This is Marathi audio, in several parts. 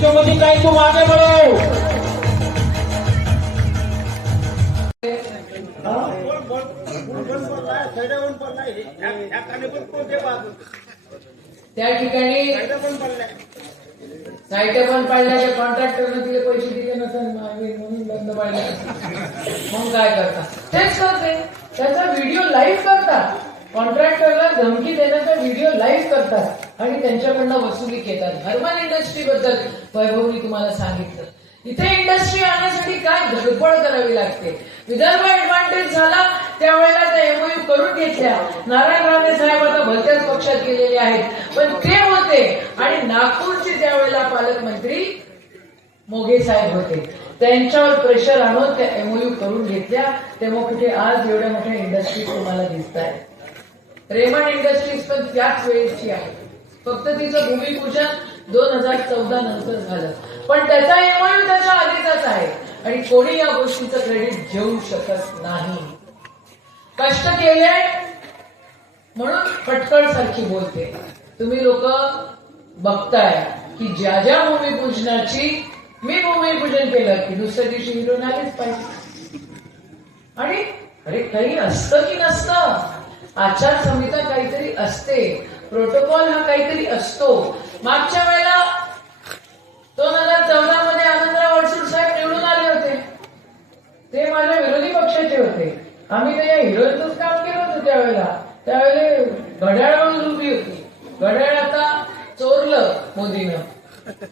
ठीक आहे तुम आगे बढ़ो त्या ठिकाणी साहित्य पण पाडल्या कॉन्ट्रॅक्टरनं तिथे पैसे दिले नसेल मागे म्हणून बंद पाडले मग काय करतात तेच करते. त्याचा व्हिडिओ लाईव्ह करतात. कॉन्ट्रॅक्टरला धमकी देण्याचा व्हिडिओ लाईव्ह करतात. आणि त्यांच्याकडनं वसुली घेतात. हर्मन इंडस्ट्री बद्दल वैभवनी तुम्हाला सांगितलं. इथे इंडस्ट्री आणण्यासाठी काय धडपड करावी लागते? विदर्भ ऍडव्हान्टेज झाला त्यावेळेला त्या एमओयू करून घेतल्या. नारायण राणे साहेब आता भलत्याच पक्षात गेलेले आहेत. पण ते होते आणि नागपूरचे त्यावेळेला पालकमंत्री मोघे साहेब होते. त्यांच्यावर प्रेशर आणून त्या एमओयू करून घेतल्या. तेव्हा कुठे आज एवढ्या मोठ्या इंडस्ट्रीज तुम्हाला दिसत आहेत रेमंड इंडस्ट्रीज पण त्याच वेळेची आहे फक्त तिचं भूमिपूजन दोन हजार चौदा नंतर झालं. पण त्याचा एमओयू त्याच्या आधीचाच आहे. आणि कोणी या गोष्टीचं क्रेडिट घेऊ शकत नाही. कष्ट केले म्हणून फटकळ सारखी बोलते. तुम्ही लोक बघताय की ज्या ज्या भूमिपूजनाची मी भूमिपूजन केलं की दुसऱ्या दिवशी हिरोन आलीच पाहिजे. आणि अरे काही असतं की नसतं? आचारसंहिता काहीतरी असते. प्रोटोकॉल हा काहीतरी असतो. मागच्या वेळेला दोन हजार चौदा मध्ये आनंदराव अडसूळ साहेब निवडून आले होते. ते माझ्या विरोधी पक्षाचे होते. आम्ही त्याच्या हिरोईनच काम केलं होतं त्यावेळेला. त्यावेळेला घड्याळ उभी होती. घड्याळ आता चोरलं मोदीनं.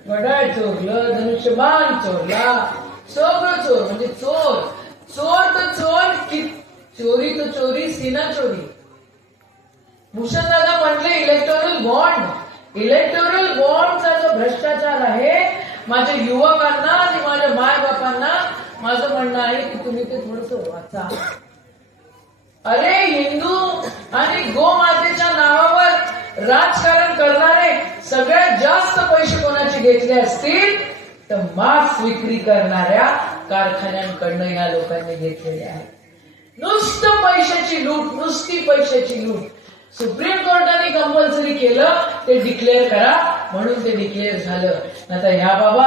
घड्याळ चोरलं धनुष्यबाण चोरला. सगळं चोर म्हणजे चोर. चोर तर चोर की चोरी तर चोरी सीना चोरी. भूषण दादा म्हटले इलेक्टोरल बॉन्ड इलेक्टोरल बॉन्डचा जो भ्रष्टाचार आहे माझ्या युवकांना आणि माझ्या मायबापांना माझं म्हणणं आहे की तुम्ही ते थोडस वाचा. अरे हिंदू आणि गोमातेच्या नावावर राजकारण करणारे सगळ्यात जास्त पैसे कोणाचे घेतले असतील तर मास्क विक्री करणाऱ्या कारखान्यांकडनं या लोकांनी घेतलेले आहे नुसतं पैशाची लूट नुसती पैशाची लूट. सुप्रीम कोर्टाने कंपल्सरी केलं ते डिक्लेअर करा म्हणून ते डिक्लेअर झालं. आता ह्या बाबा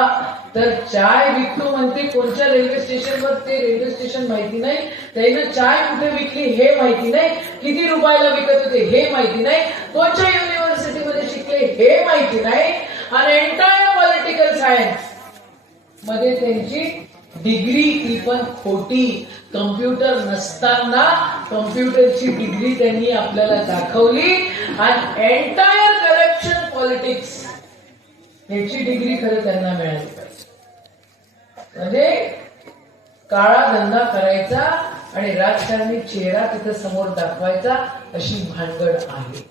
तर चाय विकतो म्हणते कोणत्या रेल्वे स्टेशनवर ते रेल्वे स्टेशन माहिती नाही. त्यानं चाय कुठे विकली हे माहिती नाही. किती रुपयाला विकत होते हे माहिती नाही. कोणत्या युनिव्हर्सिटीमध्ये शिकले हे माहिती नाही. आणि एंटायर पॉलिटिकल सायन्समध्ये त्यांची डिग्री ती पण खोटी कम्प्युटर नसताना कम्प्युटरची डिग्री त्यांनी आपल्याला दाखवली. आणि एंटायर करप्शन पॉलिटिक्स याची डिग्री खरं त्यांना मिळाली. पाहिजे म्हणजे काळा धंदा करायचा आणि राजकारणी चेहरा तिथं समोर दाखवायचा अशी भानगड आहे.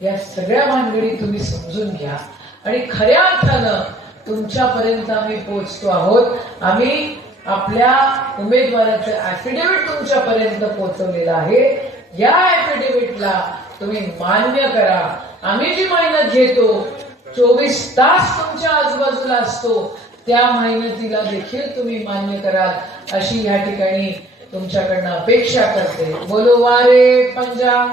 या सगळ्या भानगडी तुम्ही समजून घ्या. आणि खऱ्या अर्थानं तुमच्यापर्यंत आम्ही पोहोचतो आहोत. आम्ही आपल्या उमेदवाराचं ऍफिडेव्हिट तुमच्यापर्यंत पोहोचवलेलं आहे. या ऍफिडेव्हिटला तुम्ही मान्य करा. आम्ही जी मेहनत घेतो चोवीस तास तुमच्या आजूबाजूला असतो त्या मेहनतीला देखील तुम्ही मान्य कराल अशी या ठिकाणी तुमच्याकडनं अपेक्षा करते. बोलो वारे पंजाब